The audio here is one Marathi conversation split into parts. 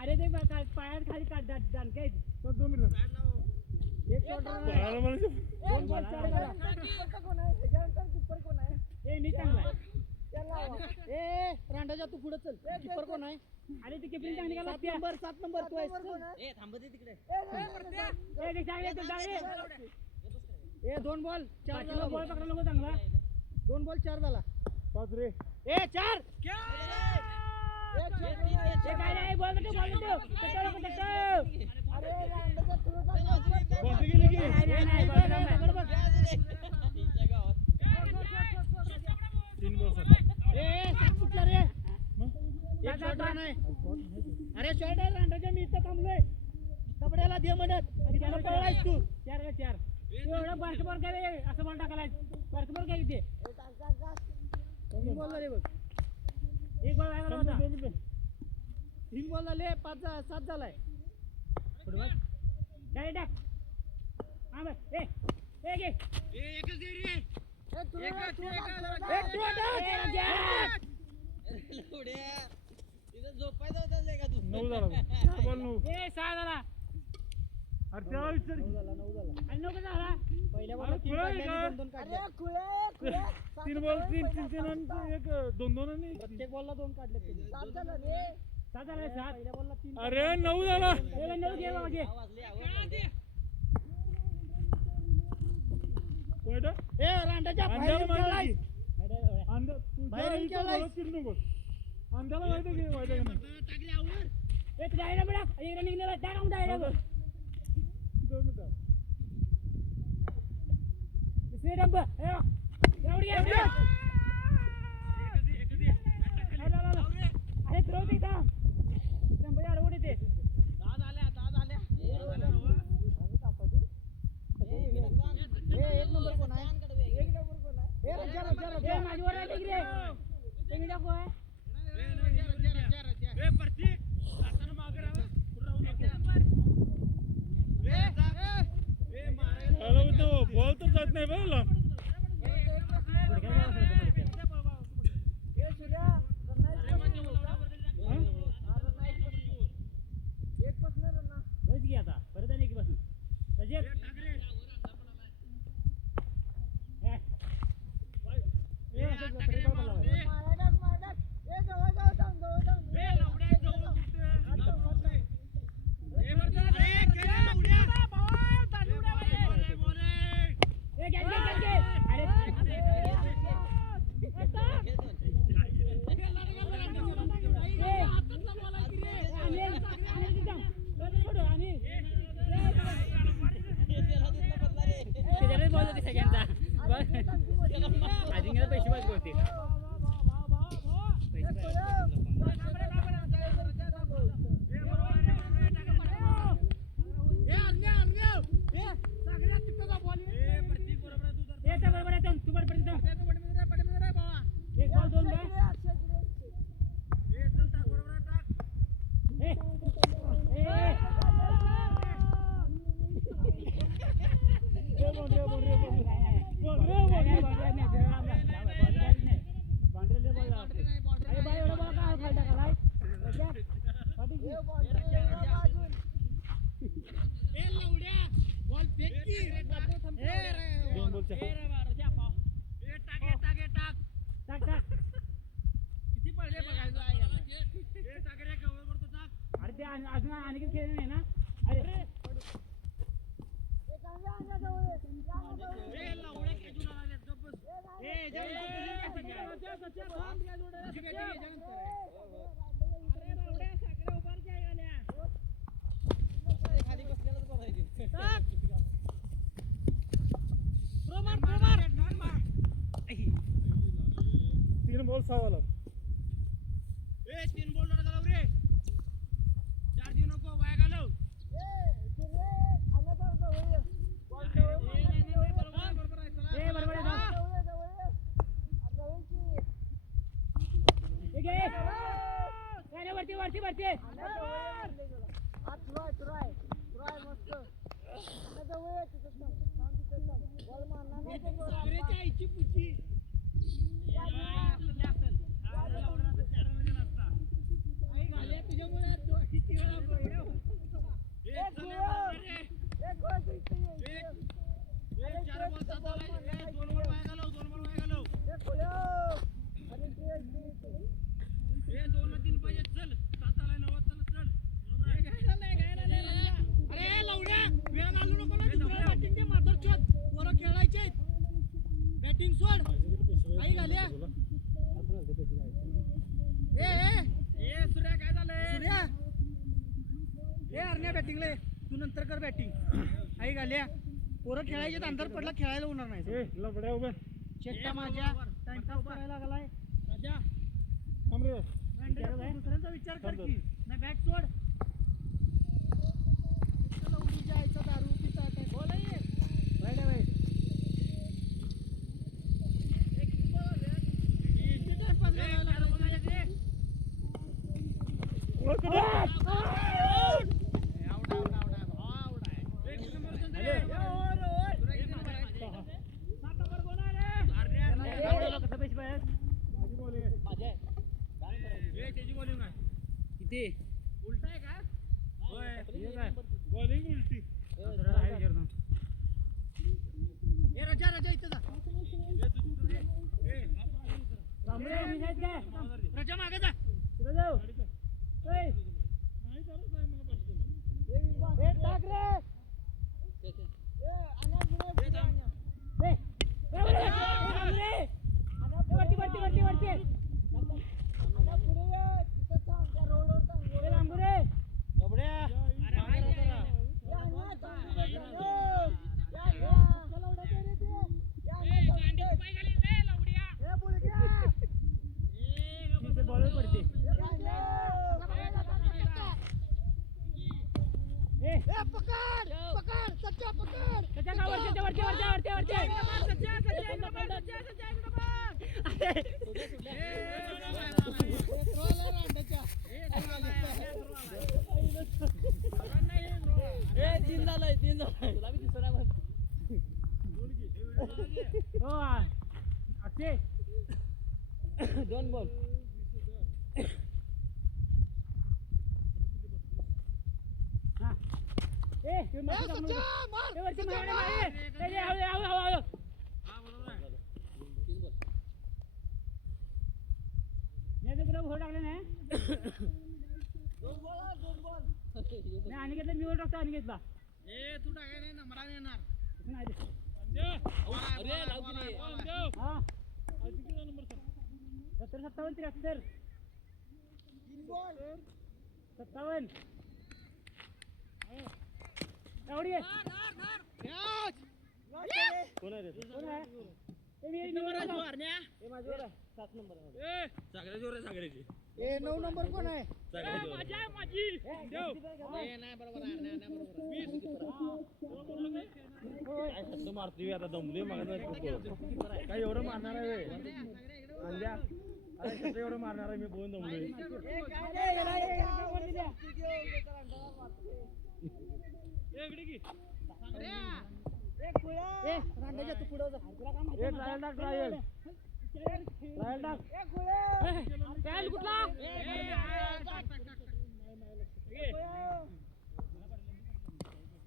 अरे ते पायात खाली काढतात दानके एक रांडाच्या तू पुढे चल किपर कोण आहे अरे ते किपिंग चांगली का लागते 7 नंबर तू आहेस ए थांब दे तिकडे ए 2 बॉल 4 झाला बॉल पकडला नको चांगला 2 बॉल 4 झाला 5 रे ए 4 ए काय रे बॉल कटो अरे रांडाच्या थ्रू बॉल गेली की नाही तीन बॉल ए सात कुठला रे एक शॉट नाही अरे शॉट आहे रांडाच्या मी इथं थांबलोय कपड्याला दे मदत आणि त्याला पळायस तू 4 तू एवढा बास्केटबॉल काय रे असं बॉल टाकायला बास्केटबॉल काय इथे तीन बॉल झाले बघ एक बॉल आहे होता 3 बॉल झाले 5 7 झालाय पुढे बघ डायरेक्ट टाक हां बघ ए एकच दे रे अरे 9 झाला ए रांडाच्या बाहेर खेळायस बाहेर खेळायस अंधाला माहिती की वाईट आहे टाकले आवर ए तुला आहे ना बेटा एक रनिंग नेला त्या काउंट आहे बघ 2 मिनिट दुसरी डब्ब ए एवढी अरे थ्रो दे का शंभर आडवड येते 10 झाल्या ए एक नंबर कोण आहे ए रजा माझ्यावर आहे की रे तुम्ही दाखव आहे ए परती आता मागे राहा हॅलो तो बॉल तर जात नाही बघला ए सूर्या एक पासून रन्ना बस की आता परत आणि एक पासून रजेत पैसे बघ बोलते अजून आणखी खेळ नाही ना अरे तीन बॉल 6 वाला ए 3 बॉल झाला रे 4 दिवस नको वाया घालव वरती साखरेच्या आईची पुची तुझ्यामुळे किती वेळा बॅटिंग सोड आई घाल्या ए सूर्या काय झालंय सूर्या ए अरण्या बॅटिंगला तू नंतर कर बॅटिंग आई घाल्या पोरं खेळायचे अंतर पडला खेळायला होणार नाही लबड्या उभे चेष्टा माझ्या टाइमपास करायला लागलाय राजा दुसऱ्यांचा विचार कर की नाही बॅट सोड लवडीच्या आईचा दारू पिता बोल राईट आहे किती उलटा आहे का बॉलिंग उलटी ए राजा राजा इथं जा राजा मागे जा दोन बॉल आणि घेतला मी टाकतो आणि घेतला तू टाकाय नाही नंबर येणार हा 70 57 57 एवढी आहे कोण आहे कोण आहे ए नंबर आहे मारण्या ए माझ्यावर 7 नंबर ए सागरे जोर सागरेची ए 9 नंबर कोण आहे सागरे माझी आहे माझी देव ए नाही बरोबर आहे नाही बरोबर 20 काय शब्द मारतोय आता दमले मग काय एवढं मारणार आहे अंजा अरे शब्द एवढं मारणार आहे मी बोलून दमलोय इकडे की ए रांडाच्या तू पुढे जा ए ट्रायल टाक ट्रायल टाक ट्रायल कुठला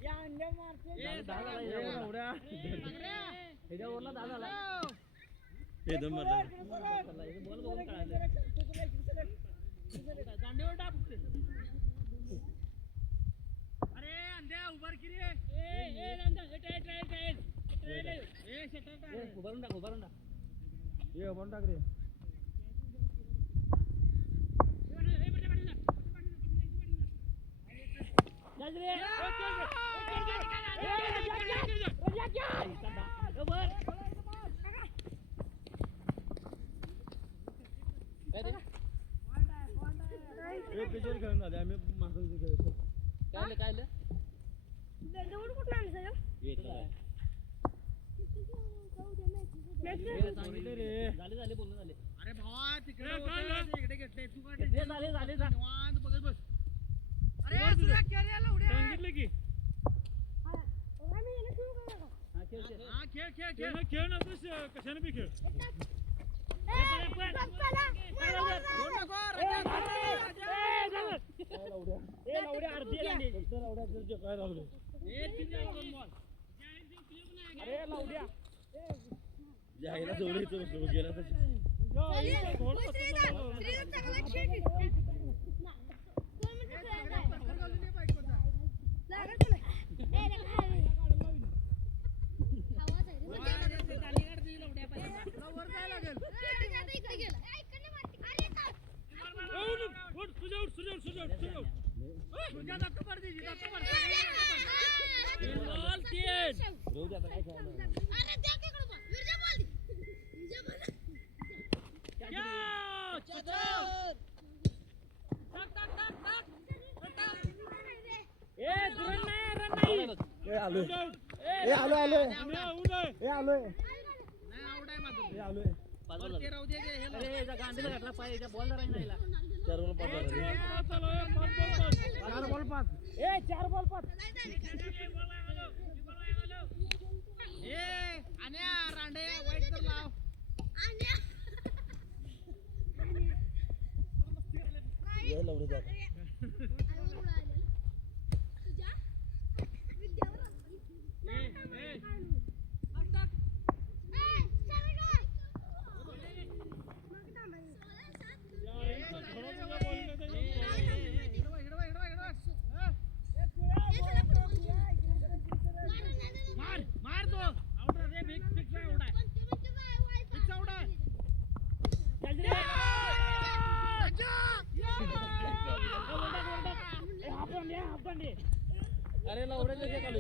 या अंडे मारते दादा एवढ्या ह्याच्यावरला दादाला हे दम मारला बॉल बघून काढायला दांडीवर टाक अरे अंड्या उभार की रे ए अंड्या ट्रायल ए शटर टाक उभारून टाक ये उभारून टाक रे चल रे पिचर घेऊन झाले आम्ही माणसांची खेळतो काय दंडवड कुठला आणलं सांगितले रे झाले बोलणं झाले अरे भावा तिकडे घेतले तू काय झाले निवांत बघत बस अरे सांगितलं की खेळ नको कशाने बी खेळ अरे लावडे काय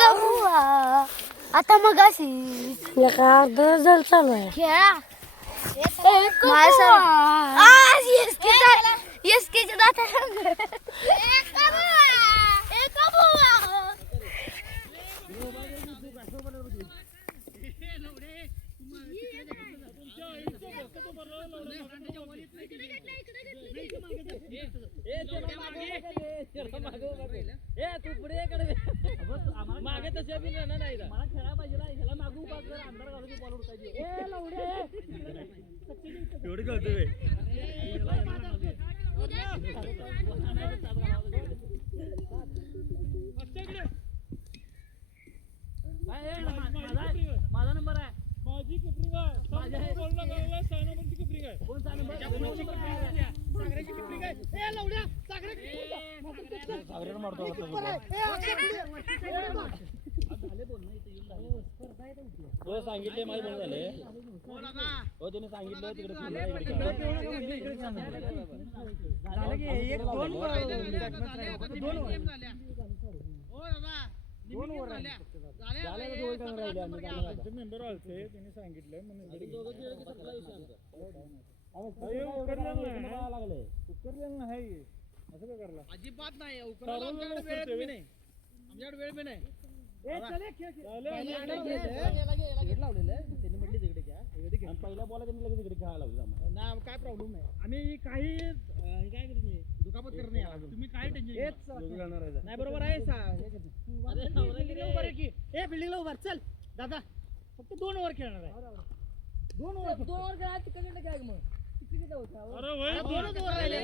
करू आता मगाशी अर्धा जर चालू आहे मागे तसे बी नाही मला खेळा पाहिजे ह्याला मागू का जर अंधार घालून बॉल उडकायची एवढं कळतोय माझा नंबर आहे माझी किपरिंग आहे बॉलला गावला 6 नंबरची किपरिंग आहे कोण 6 नंबर सागराची किपरिंग आहे ए लवड्या सागराने मारतो हो सांगितले माझे बोल झाले हो त्याने सांगितलं तिकडे मेंबर आलते त्यांनी सांगितलंय अजिबात नाही आमच्याकडे वेळ बी नाही पहिल्या बॉला त्यांनी लगेच इकडे खेळायला लावलं काय प्रॉब्लेम नाही आम्ही काही काय करत नाही दुखापत करत नाही तुम्ही काय टेन्शन नाही बरोबर आहे फिल्डिंगला उभार चल दादा फक्त 2 ओव्हर खेळणार आहे 2 ओव्हर खेळा तिकडे काय मग दोनच ओव्हर राहिले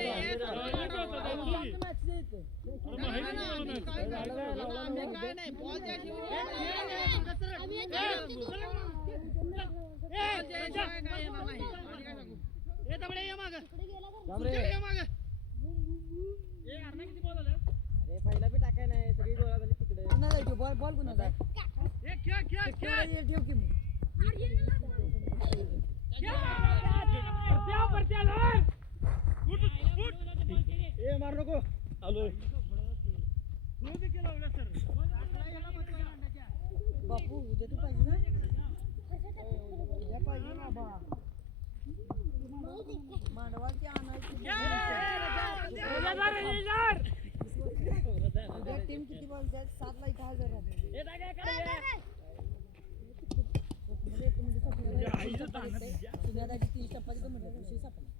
पहिला बी टाकाय नाही सगळी गोळा झाली तिकडे बॉल कुणाचा ठेव की मग मार नको आलोय बापू उद्या तू पाहिजे ना उद्या पाहिजे ना बा मांडवाची आणायची उद्या टीम किती बोलतात 7 ला इथं हजर सुन्याची 30 चपाती तर म्हणतात विषय सापडला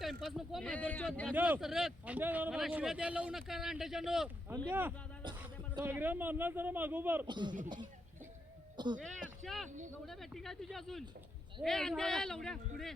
टाइमपास नको शिव्या द्या लावू नका अंड्याच्या नो मारणार जरा मागोबर लवड्या बॅटिंग आहे तुझी अजून लवड्या पुढे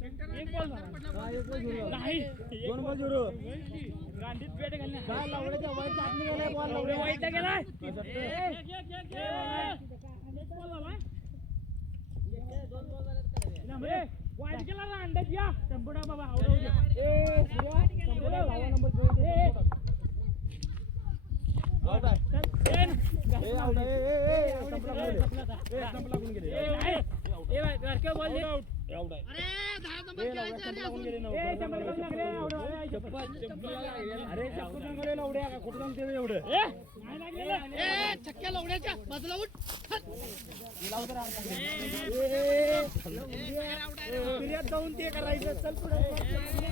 एक बॉल नाही 2 बॉल 0 गांडीत पेट घालणे काय लवड्याच्या वाईट आतमध्ये गेलाय बॉल लवड्या वाईट गेलाय वाईट गेला ना अंड्यात या चंपडा बाबा आवडू द्या आउट आहे आउट आहे संपला कोण गेले आउट आहे अरे चप्पल सांगले लवड्या का कुठं सांगते एवढं छक्क्या लवड्याच्या बाजूला उठ जाऊन ते करायचं चल पुढे